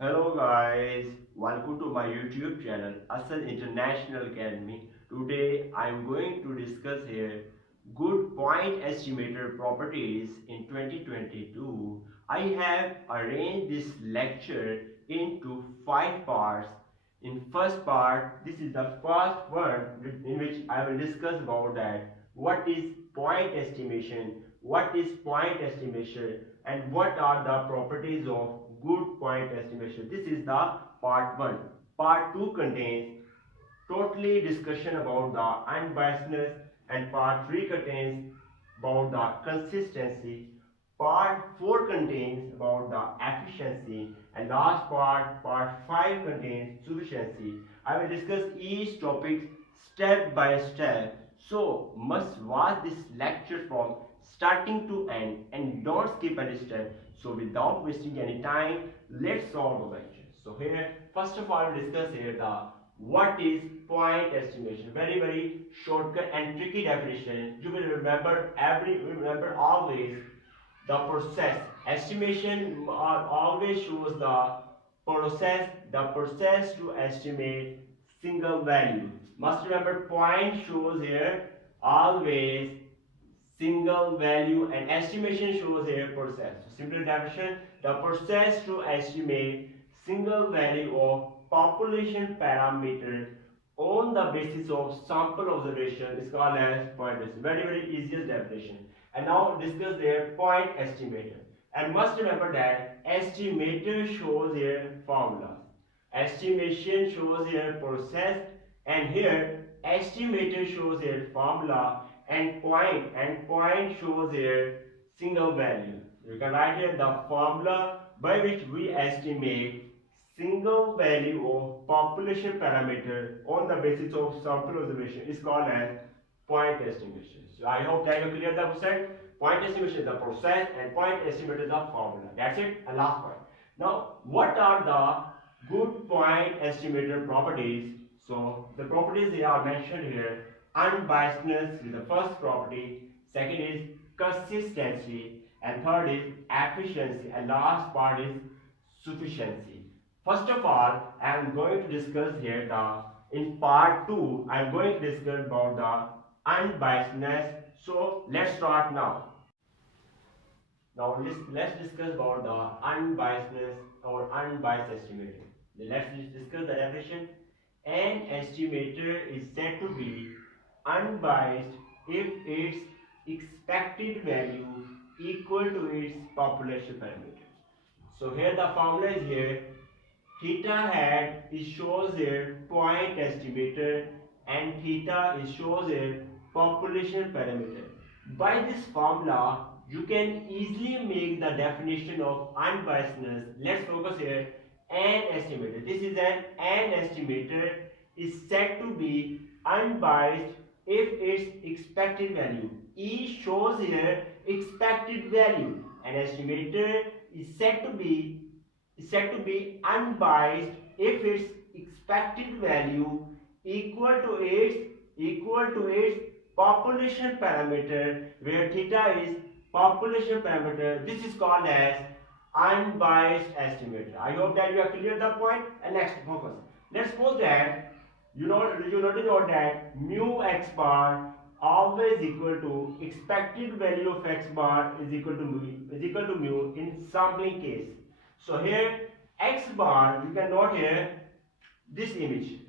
Hello guys, welcome to my YouTube channel Asal International Academy. Today I am going to discuss here Good Point Estimator Properties in 2022. I have arranged this lecture into 5 parts. In first part, this is the first one in which I will discuss about that what is point estimation, what is point estimation, and what are the properties of good point estimation. This is the part 1. Part 2 contains totally discussion about the unbiasedness, and part 3 contains about the consistency. Part 4 contains about the efficiency, and last part 5 contains sufficiency. I will discuss each topic step by step, so must watch this lecture from starting to end and don't skip any step. So without wasting any time, let's solve the lecture. So here, first of all, discuss here the what is point estimation. Very shortcut and tricky definition. You will remember always the process. Estimation always shows the process to estimate single value. Must remember point shows here always single value, and estimation shows here process. So simple definition: the process to estimate single value of population parameter on the basis of sample observation is called as point estimation. Very easiest definition. And now discuss their point estimator. And must remember that estimator shows here formulas. Estimation shows here process, and here estimator shows here formula, and point shows here single value. You can write here the formula by which we estimate single value of population parameter on the basis of sample observation is called as point estimation. So I hope that you clear the concept. Point estimation is the process and point estimate is the formula. That's it. And last point. Now, what are the good point estimator properties? So the properties they are mentioned here. Unbiasedness is the first property. Second is consistency, and third is efficiency, and last part is sufficiency. First of all, I am going to discuss here in part 2 I am going to discuss about the unbiasedness. So let's start now. Now let's discuss about the unbiasedness or unbiased estimator. Let's discuss the definition. An estimator is said to be unbiased if its expected value equal to its population parameter. So here the formula is here. Theta hat is shows here point estimator, and theta is shows here population parameter. By this formula, you can easily make the definition of unbiasedness. Let's focus here. An estimator. This is an estimator is said to be unbiased if its expected value. E shows here expected value. An estimator is said to be unbiased if its expected value equal to its population parameter, where theta is population parameter. This is called as unbiased estimator. I hope that you are clear the point. And next, focus. Let's suppose that you already know that mu x bar always equal to expected value of x bar is equal to mu in sampling case. So here x bar, you can note here this image.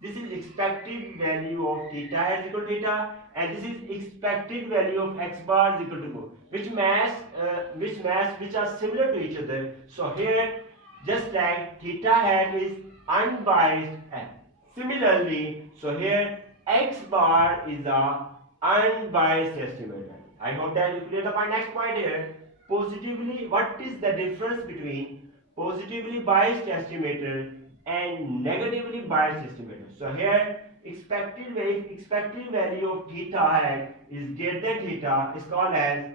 This is expected value of theta is equal to theta, and this is expected value of x bar is equal to mu, which are similar to each other. So here, just like theta hat is unbiased, and similarly, so here x bar is the unbiased estimator. I hope that you clear the point. Next point here. Positively, what is the difference between positively biased estimator and negatively biased estimator? So here expected value of theta hat is greater than theta is called as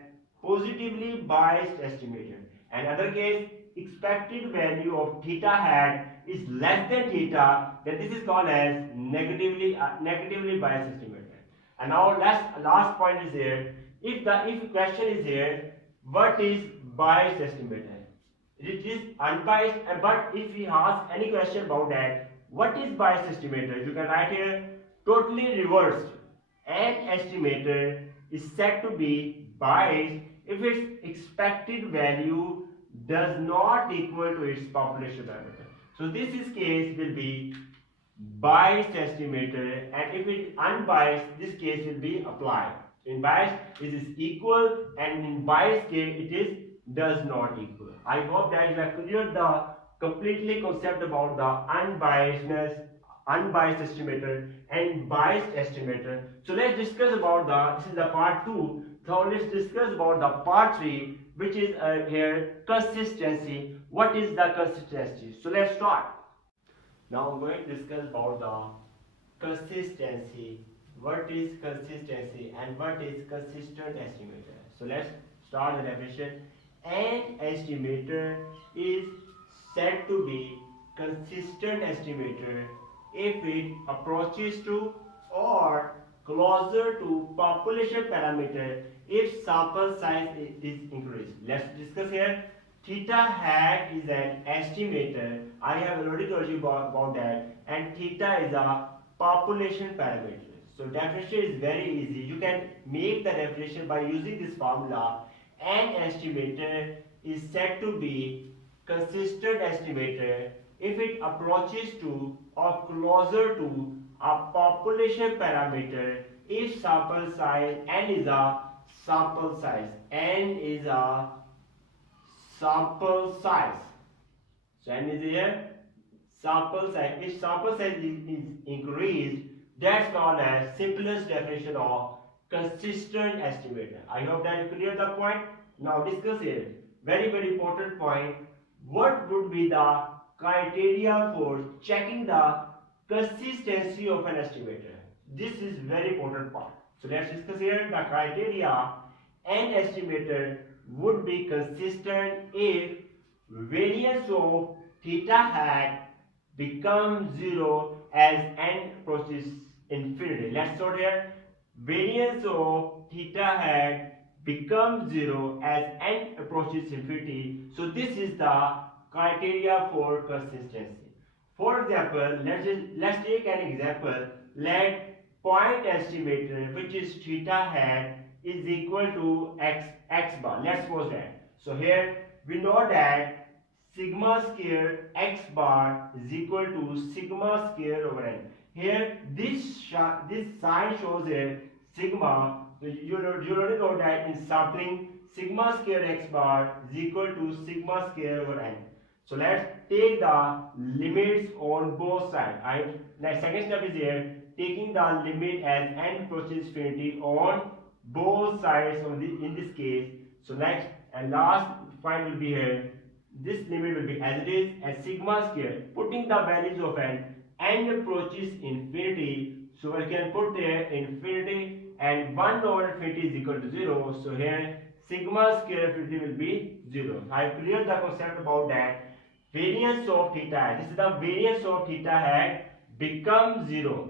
positively biased estimator. And other case, expected value of theta hat is less than theta, then this is called as negatively biased estimator. And now last point is here. If question is here, what is biased estimator? it is unbiased. But if we ask any question about that, what is biased estimator? You can write here totally reversed. An estimator is said to be biased if its expected value does not equal to its population parameter. So this is case will be biased estimator, and if it is unbiased, this case will be applied. In biased it is equal, and in biased case it is does not equal. I hope that you have cleared the completely concept about the unbiasedness, unbiased estimator and biased estimator. So let's discuss about this is the part 2. Now let's discuss about the part 3, which is here consistency. What is the consistency? So let's start. Now I'm going to discuss about the consistency. What is consistency and what is consistent estimator? So let's start the definition. An estimator is said to be consistent estimator if it approaches to or closer to population parameter if sample size is increased. Let's discuss here. Theta hat is an estimator. I have already told you about that. And theta is a population parameter. So definition is very easy. You can make the definition by using this formula. An estimator is said to be consistent estimator if it approaches to or closer to a population parameter if sample size n is a sample size. N is a sample size. So n is here sample size. If sample size is increased, that's called as simplest definition of consistent estimator. I hope that you clear the point. Now discuss here. Very important point. What would be the criteria for checking the consistency of an estimator? This is very important part. So let's discuss here the criteria. An estimator would be consistent if variance of theta hat becomes 0 as n approaches infinity. Let's start here. Variance of theta hat becomes 0 as n approaches infinity. So this is the criteria for consistency. For example, let's take an example. Let point estimator, which is theta hat, is equal to x bar. Let's suppose that. So here we know that sigma square x bar is equal to sigma square over n. Here this sign shows here sigma. So you already know that in sampling sigma square x bar is equal to sigma square over n. So let's take the limits on both sides. The second step is here taking the limit as n approaches infinity on both sides of in this case. So next and last point will be here. This limit will be as it is at sigma square, putting the values of n approaches infinity. So we can put there infinity and 1 over infinity is equal to 0. So here sigma square infinity will be 0. I cleared the concept about that. Variance of theta hat. This is the variance of theta hat becomes 0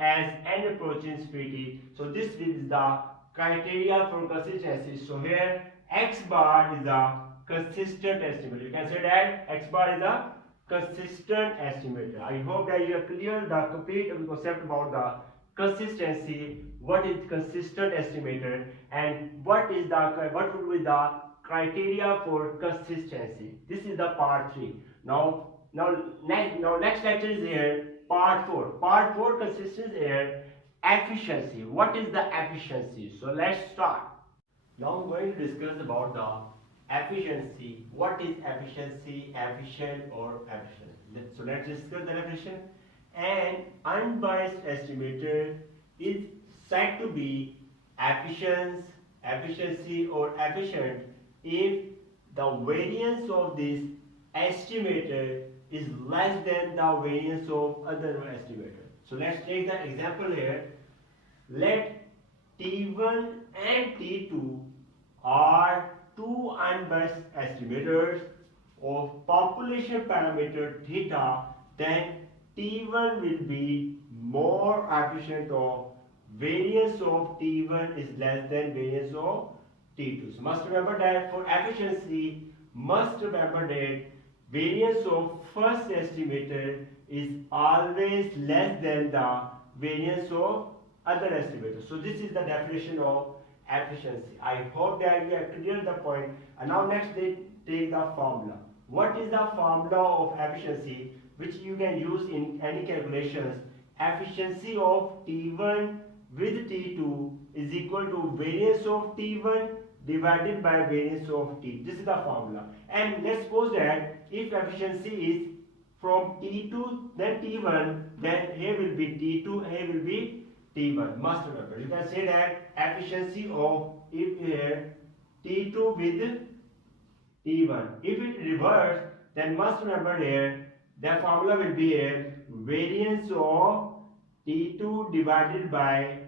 as n approaches infinity. So this is the criteria for consistency. So here x bar is a consistent estimator. You can say that x bar is a consistent estimator. I hope that you have cleared the complete concept about the consistency. What is consistent estimator and what would be the criteria for consistency? This is the part 3. Now next lecture is here part 4. Part 4 consistency here efficiency. What is the efficiency? So let's start. Now I'm going to discuss about the efficiency. What is efficiency, efficient or efficient? So let's discuss the definition. An unbiased estimator is said to be efficiency or efficient if the variance of this estimator is less than the variance of other estimator. So let's take the example here. Let T1 and T2 are two unbiased estimators of population parameter theta, then T1 will be more efficient of variance of T1 is less than variance of T2. So must remember that for efficiency, must remember that variance of first estimator is always less than the variance of other estimator. So this is the definition of efficiency. I hope that you have cleared the point. And now next they take the formula. What is the formula of efficiency which you can use in any calculations? Efficiency of T1 with T2 is equal to variance of T1 divided by variance of T. This is the formula. And let's suppose that if efficiency is from T2 then T1, then here will be T2, here will be T1. Must remember. You can say that efficiency of if here T2 with T1. If it reverse, then must remember here the formula will be here variance of T2 divided by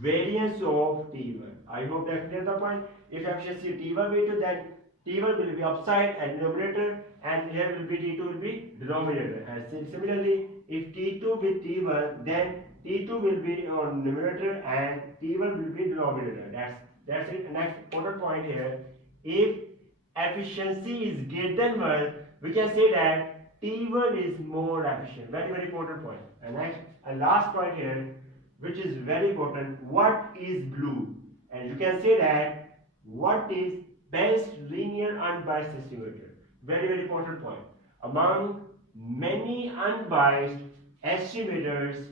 variance of T1. I hope that clear the point. If efficiency T1 by 2, then T1 will be upside and denominator, and here will be T2 will be denominator. And similarly, if T2 with T1, then T2 will be on numerator and T1 will be denominator. That's it. Next important point here. If efficiency is greater than 1, we can say that T1 is more efficient. Very important point. And next and last point here, which is very important, what is blue? And you can say that what is best linear unbiased estimator. Very important point. Among many unbiased estimators,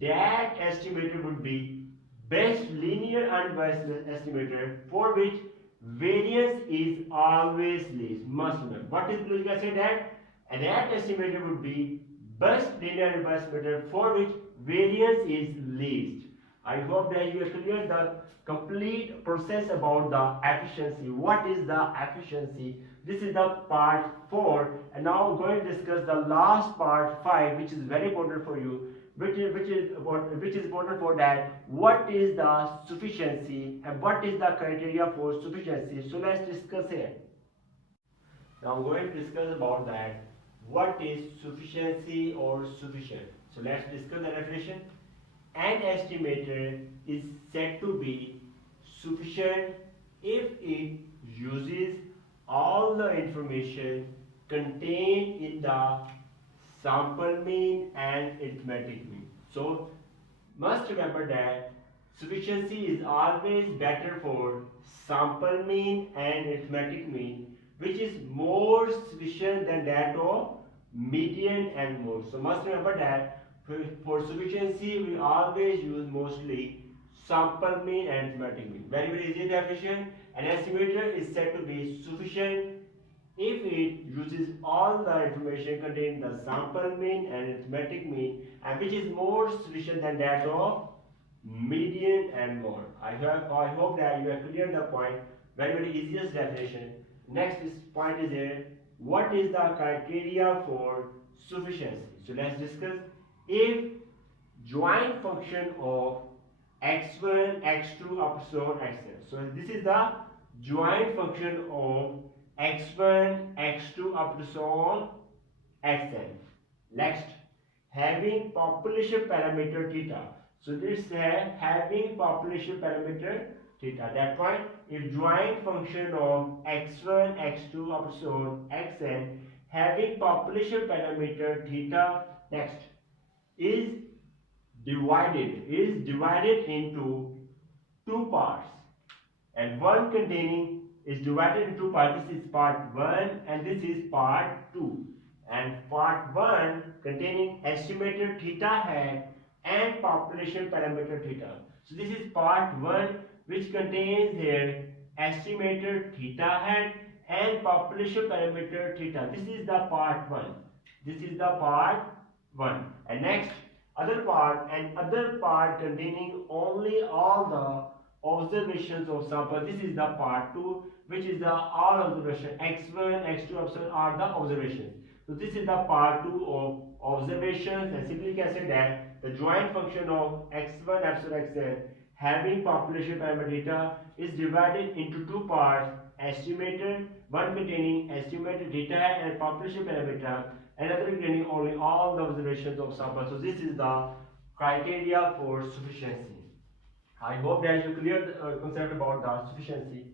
that estimator would be best linear unbiased estimator for which variance is always least. Must remember. What is blue? You can say that, and that estimator would be best linear unbiased estimator for which variance is least. I hope that you have cleared the complete process about the efficiency. What is the efficiency? This is the part 4, and now I'm going to discuss the last part 5, which is very important for you. Which is important for that. What is the sufficiency and what is the criteria for sufficiency? So let's discuss here. Now I'm going to discuss about that. What is sufficiency or sufficient? So let's discuss the definition. An estimator is said to be sufficient if it uses all the information contained in the sample mean and arithmetic mean. So must remember that sufficiency is always better for sample mean and arithmetic mean, which is more sufficient than that of median and mode. So must remember that for sufficiency we always use mostly sample mean and arithmetic mean. Very easy definition. An estimator is said to be sufficient if it uses all the information contained in the sample mean and arithmetic mean, and which is more sufficient than that of median and mode. I hope that you have cleared the point. Very easiest definition. Next point is here. What is the criteria for sufficiency? So let's discuss. If joint function of x1, x2 up to xn. So this is the joint function of x1, x2 up to xn. Next, having population parameter theta. So this is having population parameter theta. That point, if joint function of x1, x2 up to xn having population parameter theta, next is divided into two parts, and one containing is divided into two parts. This is part 1 and this is part 2, and part 1 containing estimated theta hat and population parameter theta. So this is part 1 which contains here estimated theta hat and population parameter theta. This is the part 1. This is the part 1. And next other part containing only all the observations of sample. This is the part 2, which is the all observation x1, x2 are the observations. So this is the part 2 of observations, and simply can say that the joint function of x1 epsilon xn having population parameter theta is divided into two parts, estimated, one containing estimated data and population parameter, another containing only all the observations of sample. So this is the criteria for sufficiency. I hope that you clear the concept about the sufficiency.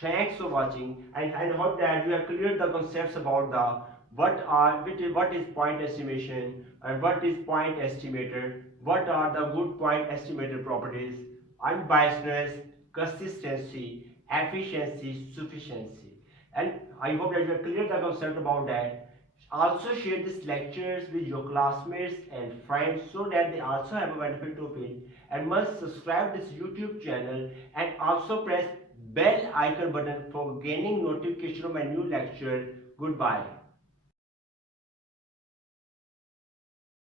Thanks for watching, and I hope that you have cleared the concepts about the what is point estimation and what is point estimator, what are the good point estimator properties, unbiasedness, consistency, efficiency, sufficiency. And I hope that you have cleared the concept about that. Also share these lectures with your classmates and friends so that they also have a benefit of it, and must subscribe this YouTube channel and also press bell icon button for gaining notification of my new lecture. Goodbye.